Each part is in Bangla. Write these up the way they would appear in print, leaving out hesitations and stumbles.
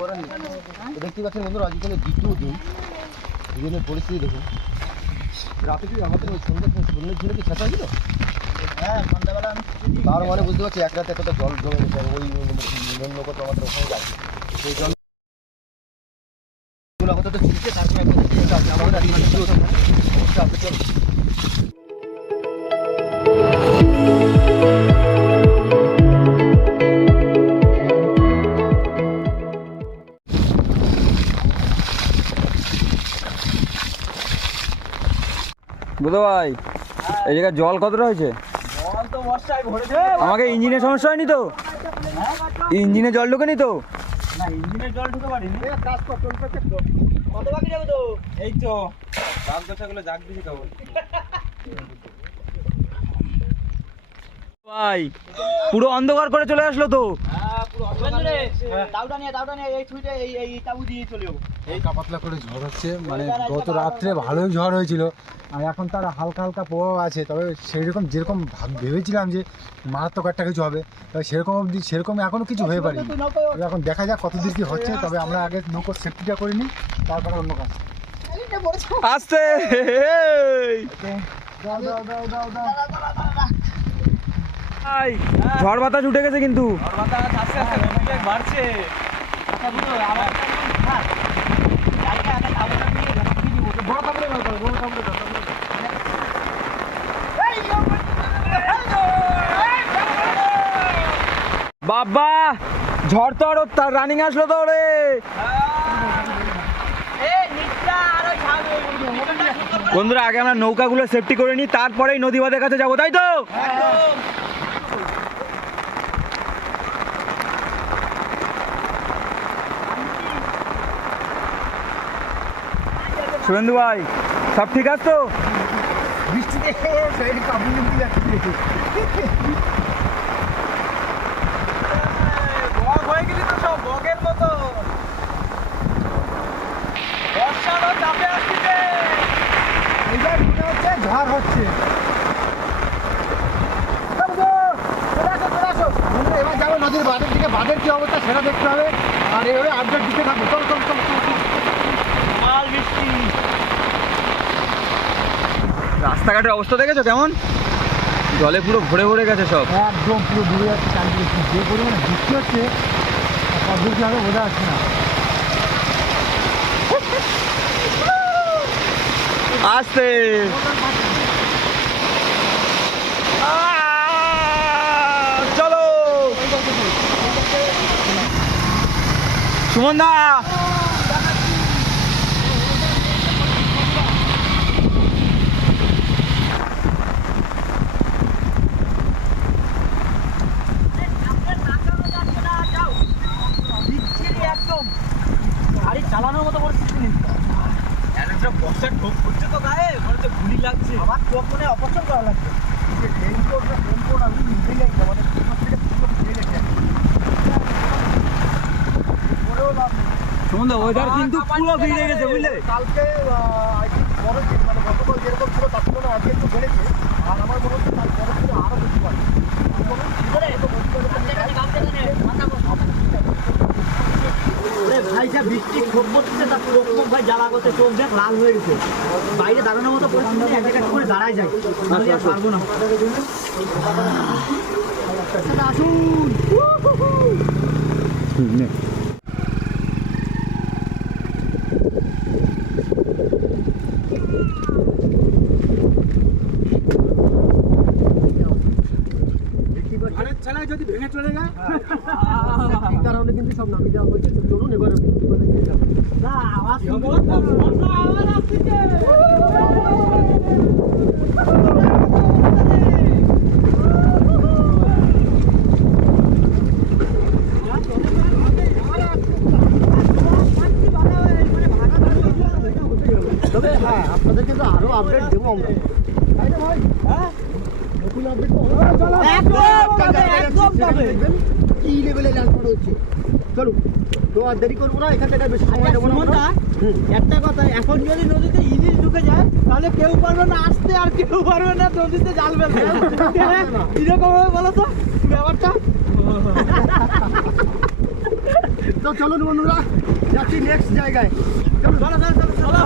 করার নেই। দেখতে পাচ্ছেন বন্ধুরা, আজ কিন্তু দ্বিতীয় দিন, দুজনের পরিস্থিতি দেখুন। রাতে কি আমাদের ওই সন্ধ্যের ঝুলে কি ছেঁচা ছিল? হ্যাঁ, সন্ধ্যাবেলা আমি তার মানে বুঝতে পারছি এক রাতে এতটা জল জমে গেছে। ওই মেন নৌকা তো আমাদের ওখানে যাচ্ছে, সেই জল আপাতত ছিলছে। তারপরে আমাদের অবশ্যই আপনি চলুন। বুধ ভাই, এই জায়গায় জল কতটা হয়েছে? জল তো বর্ষায় ভরেছে। আমাকে ইঞ্জিনের সমস্যা হয়নি তো? ইঞ্জিনে জল ঢোকেনি তো? না, ইঞ্জিনের জল ঢুকে পারিনি। কাজ কর, চলবে তো। কত বাকি যাবে তো? এই তো জাগ গোছাগুলো জাগ দিছি তো ভাই, পুরো অন্ধকার করে চলে আসলো তো। হ্যাঁ, পুরো অন্ধকার রে। দাউটা নিয়ে এই ছুটে এই তাবু দিয়ে চলে যাবো। এই পাতলা করে ঝড় হচ্ছে, মানে গত রাত্রে ভালোই ঝড় হয়েছিল, আর এখন তার হালকা হালকা প্রভাব আছে। তবে যেরকম ভেবেছিলাম যে মারাত্মক একটা কিছু হবে, তবে সেরকম এখনো কিছু হয়ে পারেনি। তবে এখন দেখা যাক কত দূর কি হচ্ছে। তবে আমরা আগে নৌকোর সেফটিটা করিনি, তারপরে অন্য কাজ। আসতে ভাই, ঝড় বাতাস উঠে গেছে কিন্তু। বাতাস আস্তে আস্তে গতিবেগ বাড়ছে। আচ্ছা বুঝো, আমার হ্যাঁ জায়গা আগে তাবুটা নিয়ে বড় কাপড়ে বড় কাপড়ে বাবা, ঝড় তো আরো রানিং আসলো তো রে। বন্ধুরা, আগে আমরা নৌকাগুলো সেফটি করে নিই, তারপরেই নদী বাঁধের কাছে যাবো, তাই তো? শুভেন্দু ভাই, সব ঠিক আছে তো? বৃষ্টিতে বগ হয়ে গেলি তো সব বগের মতো। বর্ষারও চাপে আসছে। এবার মনে হচ্ছে ঝড় হচ্ছে। এবার যাবো নদীর বাঁধের দিকে, বাঁধের কি অবস্থা সেটা দেখতে হবে, আর এভাবে আপডেট দিতে থাকবো। চল চল চল চল। মাল বৃষ্টি। রাস্তাঘাটের অবস্থা দেখেছো কেমন? জলে পুরো ভরে ভরে গেছে সব। একদম পুরো ডুবে যাচ্ছে চারিদিকে। যে পরিমাণে বৃষ্টি হচ্ছে, কতদূর কি হবে বোঝা যাচ্ছে না। আসতে চলো সুমন দা। গাড়ি চালানোর মতো পরিস্থিতি নেই। একটা বর্ষার ঢোক করছে তো গায়ে, মনে হচ্ছে গুলি লাগছে। আমার চোখ মনে অপছন্দ করা লাগছে। সুমন দা, ওয়েদার কিন্তু পুরো ভিড়ে গেছে, বুঝলে? কালকে পরের দিন মানে গতকাল যেরকম ছিল তার তুলনায় আজকে একটু বেড়েছে, আর আমার মনে হচ্ছে তার পরের দিনে আরও বেশি পারে। ভাই যা বৃষ্টি খুব পড়ছে, তার চোখ মুখ ভাই জ্বালা করতে, চোখ দেখ লাল হয়ে গেছে। বাইরে দাঁড়ানোর মতো পরিস্থিতি, এক জায়গায় করে দাঁড়ায় যায়, নাহলে আর পারবো না। আসুন। যদি ভেঙে চলে যায়, এই কারণে কিন্তু সব নামিয়ে দেওয়া হয়েছে। তো চলুন এবার না, আওয়াজ আসছে। তবে হ্যাঁ, আপনাদেরকে তো আরো আপডেট দেবো আমরা, তাই না ভাই? হ্যাঁ, নতুন আপডেট কি লেভেলে লাল পড়া হচ্ছে। চলুন, তো আর দেরি করবো না, এখান থেকে বেশি সময় দেবো না। একটা কথা, এখন যদি নদীতে ইলিশ ঢুকে যায়, তাহলে কেউ পারবে না আসতে, আর কেউ পারবে না নদীতে জাল ফেলতে। এরকম হবে বলো তো ব্যাপারটা। তো চলুন বন্ধুরা, যাচ্ছি নেক্সট জায়গায়। চলো চলো চলো চলো।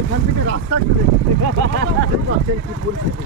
এখান থেকে রাস্তা কি পরিস্থিতি।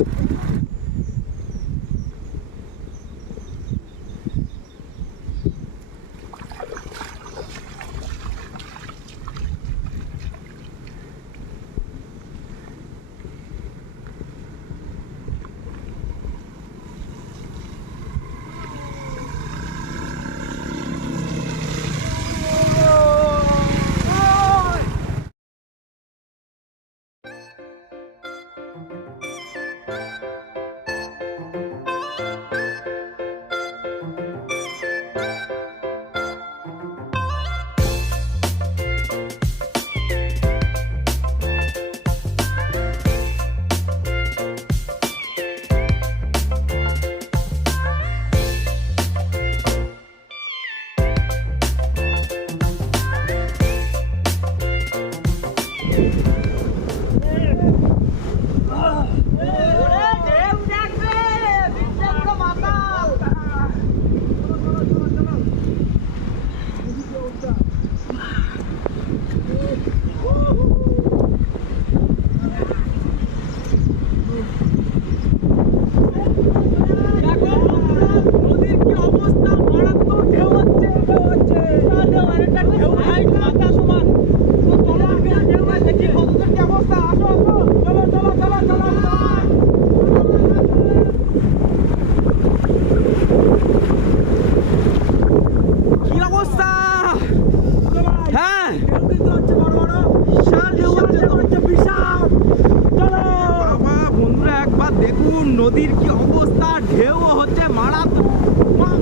নদীর কি অবস্থা, ঢেউ হচ্ছে মারাত্মক।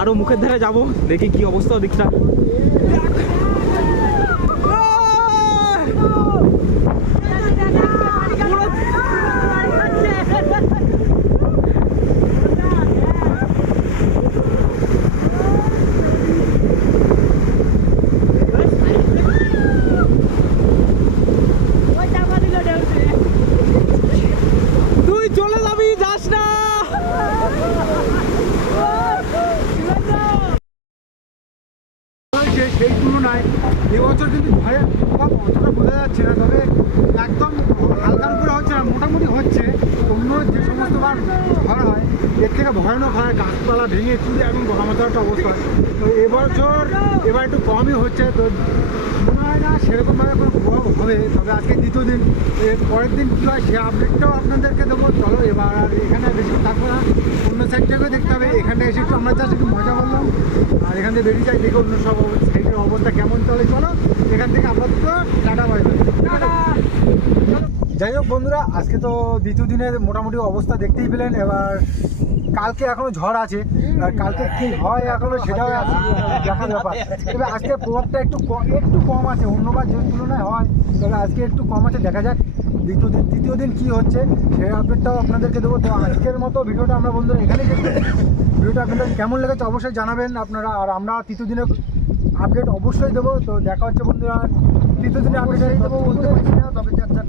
আরো মুখের ধারে যাবো, দেখি কি অবস্থা ওদিকটা। তুই চলে যাবি, যাস না। সেই তুলনায় এবছর কিন্তু ভয়ের প্রভাব অতটা বোঝা যাচ্ছে না, তবে একদম হালকা করে হচ্ছে না, মোটামুটি হচ্ছে। অন্য যে সমস্ত বার ঝড় হয় এর থেকে ভয়ানক হয়, গাছপালা ভেঙে চুরে এবং বড়ামতো একটা অবস্থা হয়। তো এবার একটু কমই হচ্ছে, তো মনে হয় না সেরকমভাবে কোনো প্রভাব হবে। তবে আজকে দ্বিতীয় দিন, এর পরের দিন কী হয় সে আপডেটটাও আপনাদেরকে দেবো। চলো এবার আর এখানে বেশি থাকবো না, অন্য সাইড থেকেও দেখতে হবে। এখানটা এসে একটু আমরা জাস্ট একটু মজা করলাম, আর এখান থেকে বেরিয়ে যাই, দেখে অন্য সব সাইডের অবস্থা কেমন চলে। চলো এখান থেকে আপাতত টাটা বাই বাই। যাই হোক বন্ধুরা, আজকে তো দ্বিতীয় দিনের মোটামুটি অবস্থা দেখতেই পেলেন। এবার কালকে এখনো ঝড় আছে, আর কালকে কি হয় এখনো সেটাও দেখার ব্যাপার। তবে আজকের প্রভাবটা একটু কম আছে, অন্যবার যে তুলনায় হয়, তবে আজকে একটু কম আছে। দেখা যাক তৃতীয় দিন কি হচ্ছে, সেই আপডেটটাও আপনাদেরকে দেবো। তো আজকের মতো ভিডিওটা আমরা বন্ধুরা এখানেই দেখবো। ভিডিওটা আপনাদের কেমন লেগেছে অবশ্যই জানাবেন আপনারা, আর আমরা তৃতীয় দিনের আপডেট অবশ্যই দেবো। তো দেখা হচ্ছে বন্ধুরা তৃতীয় দিনে আপডেট দেবো বলতে পারছি না, তবে ঠান্ডা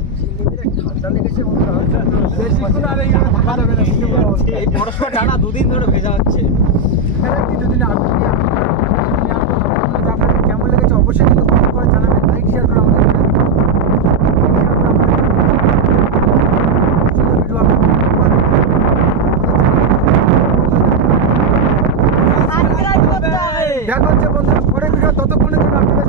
লেগেছে এই বরফটা টানা দুদিন ধরে ভেজা হচ্ছে। তৃতীয় দিনে আপডেট আপনাদের কেমন লেগেছে অবশ্যই কিন্তু কমেন্ট করে জানাবেন, লাইক শেয়ার করে আমাদের দেখা হচ্ছে বন্ধুরা পরের ভিডিও। ততক্ষণের জন্য আপনাদের